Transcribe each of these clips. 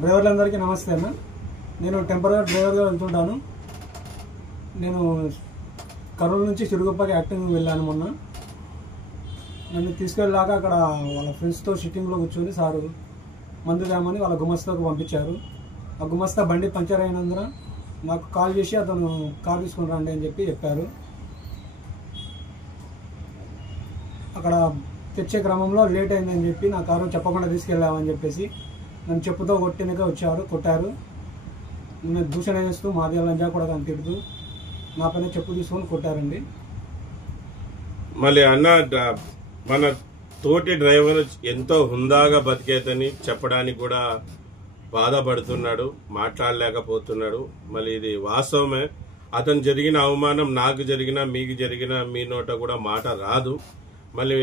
డ్రైవర్లందరికీ నమస్తే అన్న. నేను టెంపరీ డ్రైవర్గా వెళ్తుంటాను. నేను కర్నూలు నుంచి చిరుగుప్పకి యాక్టింగ్ వెళ్ళాను. మొన్న నన్ను తీసుకెళ్ళాక అక్కడ వాళ్ళ ఫ్రెండ్స్తో సిట్టింగ్లో కూర్చొని సారు మందు తేమని వాళ్ళ గుమస్తాకు పంపించారు. ఆ గుమస్తా బండి పంచర్ అయినందున నాకు కాల్ చేసి అతను కార్ తీసుకుని రండి అని చెప్పారు. అక్కడ తెచ్చే క్రమంలో లేట్ అయిందని చెప్పి నా కారు చెప్పకుండా తీసుకెళ్ళామని చెప్పేసి నన్ను చెప్పుతో కొట్టారు. నన్ను దూషణ చేస్తూ మాది లంజా కూడా దాన్ని తిడుతూ నా పైన చెప్పు తీసుకొని కొట్టారండి. మళ్ళీ అన్న మన తోటి డ్రైవర్ ఎంతో హుందాగా బతికేతని చెప్పడానికి కూడా బాధపడుతున్నాడు, మాట్లాడలేకపోతున్నాడు. మళ్ళీ ఇది వాస్తవమే. అతను జరిగిన అవమానం నాకు జరిగినా మీకు జరిగినా మీ నోట కూడా మాట రాదు. మళ్ళీ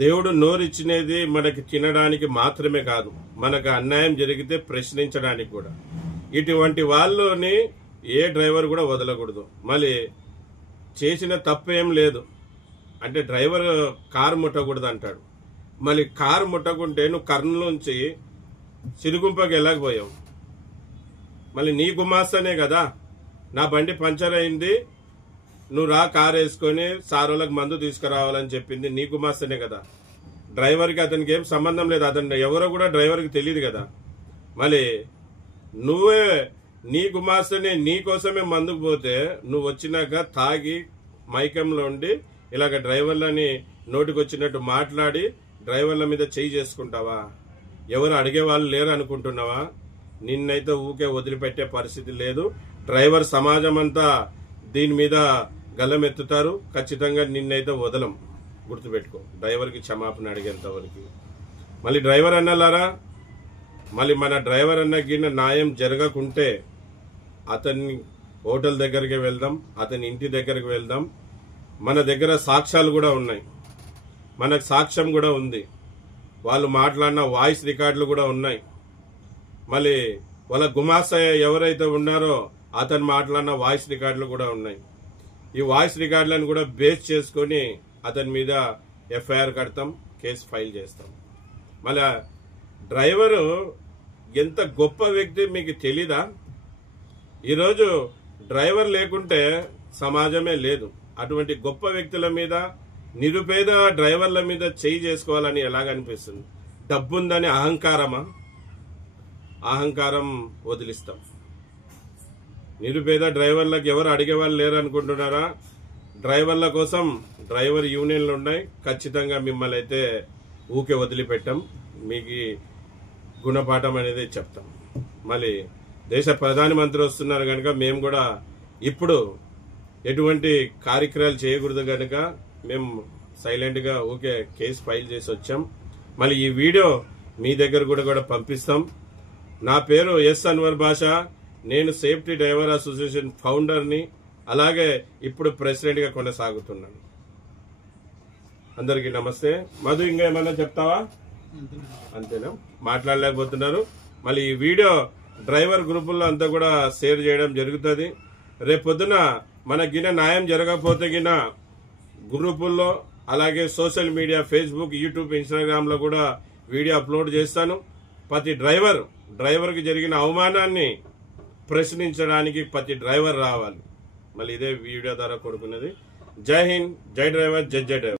దేవుడు నోరిచ్చినది మనకి తినడానికి మాత్రమే కాదు, మనకు అన్యాయం జరిగితే ప్రశ్నించడానికి కూడా. ఇటువంటి వాళ్ళని ఏ డ్రైవర్ కూడా వదలకూడదు. మళ్ళీ చేసిన తప్పేం లేదు అంటే డ్రైవర్ కారు ముట్టకూడదు అంటాడు. మళ్ళీ కారు ముట్టకుంటే నువ్వు కర్నూలు నుంచి సిరుగుంపకి వెళ్ళకపోయావు. మళ్ళీ నీ గుమాస్తానే కదా నా బండి పంచర్ అయింది, నువ్వు రా కారు వేసుకొని సారోళ్ళకి మందు తీసుకురావాలని చెప్పింది నీ గుమాస్తనే కదా. డ్రైవర్కి అతనికి ఏం సంబంధం లేదు, అతను ఎవరో కూడా డ్రైవర్కి తెలియదు కదా. మళ్ళీ నువ్వే నీ గుమాస్తనే నీ కోసమే మందుకు పోతే నువ్వు వచ్చినాక తాగి మైకంలో ఉండి ఇలాగ డ్రైవర్లని నోటికి వచ్చినట్టు మాట్లాడి డ్రైవర్ల మీద చేయి చేసుకుంటావా? ఎవరు అడిగేవాళ్ళు లేరు అనుకుంటున్నావా? నిన్నైతే ఊకే వదిలిపెట్టే పరిస్థితి లేదు. డ్రైవర్ సమాజం అంతా దీని మీద గల్లమెత్తుతారు. ఖచ్చితంగా నిన్నైతే వదలం, గుర్తుపెట్టుకో. డ్రైవర్కి క్షమాపణ అడిగేంత వరకు. మళ్ళీ డ్రైవర్ అన్నలారా, మళ్ళీ మన డ్రైవర్ అన్నకి న్యాయం జరగకుంటే అతన్ని హోటల్ దగ్గరికి వెళ్దాం, అతని ఇంటి దగ్గరికి వెళ్దాం. మన దగ్గర సాక్ష్యాలు కూడా ఉన్నాయి, మనకు సాక్ష్యం కూడా ఉంది. వాళ్ళు మాట్లాడిన వాయిస్ రికార్డులు కూడా ఉన్నాయి. మళ్ళీ వాళ్ళ గుమాస్తా ఎవరైతే ఉన్నారో అతను మాట్లాడిన వాయిస్ రికార్డులు కూడా ఉన్నాయి. ఈ వాయిస్ రికార్డులను కూడా బేస్ చేసుకుని అతని మీద ఎఫ్ఐఆర్ కడతాం, కేసు ఫైల్ చేస్తాం. మళ్ళా డ్రైవరు ఎంత గొప్ప వ్యక్తి మీకు తెలీదా? ఈరోజు డ్రైవర్ లేకుంటే సమాజమే లేదు. అటువంటి గొప్ప వ్యక్తుల మీద, నిరుపేద డ్రైవర్ల మీద చేయి చేసుకోవాలని ఎలాగనిపిస్తుంది? డబ్బుందని అహంకారమా? అహంకారం వదిలిస్తాం. నిరుపేద డ్రైవర్లకు ఎవరు అడిగేవాళ్ళు లేరు అనుకుంటున్నారా? డ్రైవర్ల కోసం డ్రైవర్ యూనియన్లు ఉన్నాయి. ఖచ్చితంగా మిమ్మల్ని అయితే ఊకే వదిలిపెట్టాం, మీకు గుణపాఠం అనేది చెప్తాం. మళ్ళీ దేశ ప్రధానమంత్రి వస్తున్నారు కనుక మేము కూడా ఇప్పుడు ఎటువంటి కార్యక్రమాలు చేయకూడదు కనుక మేము సైలెంట్ గా ఊకే కేసు ఫైల్ చేసి వచ్చాం. మళ్ళీ ఈ వీడియో మీ దగ్గర కూడా పంపిస్తాం. నా పేరు ఎస్ అన్వర్ బాషా. నేను సేఫ్టీ డ్రైవర్ అసోసియేషన్ ఫౌండర్ని, అలాగే ఇప్పుడు ప్రెసిడెంట్ గా కొనసాగుతున్నాను. అందరికీ నమస్తే. మధు, ఇంకా ఏమన్నా చెప్తావా? అంతేనా? మాట్లాడలేకపోతున్నారు. మళ్ళీ ఈ వీడియో డ్రైవర్ గ్రూపుల్లో అంతా కూడా షేర్ చేయడం జరుగుతుంది. రేపొద్దున మనకి న్యాయం జరగకపోతే గిన గ్రూపుల్లో, అలాగే social media Facebook, YouTube, Instagram లో కూడా వీడియో అప్లోడ్ చేస్తాను. ప్రతి డ్రైవర్కి జరిగిన అవమానాన్ని ప్రశ్నించడానికి ప్రతి డ్రైవర్ రావాలి. మళ్ళీ ఇదే వీడియో ద్వారా కొడుకున్నది. జై హింద్, జై డ్రైవర్, జై డ్రైవర్.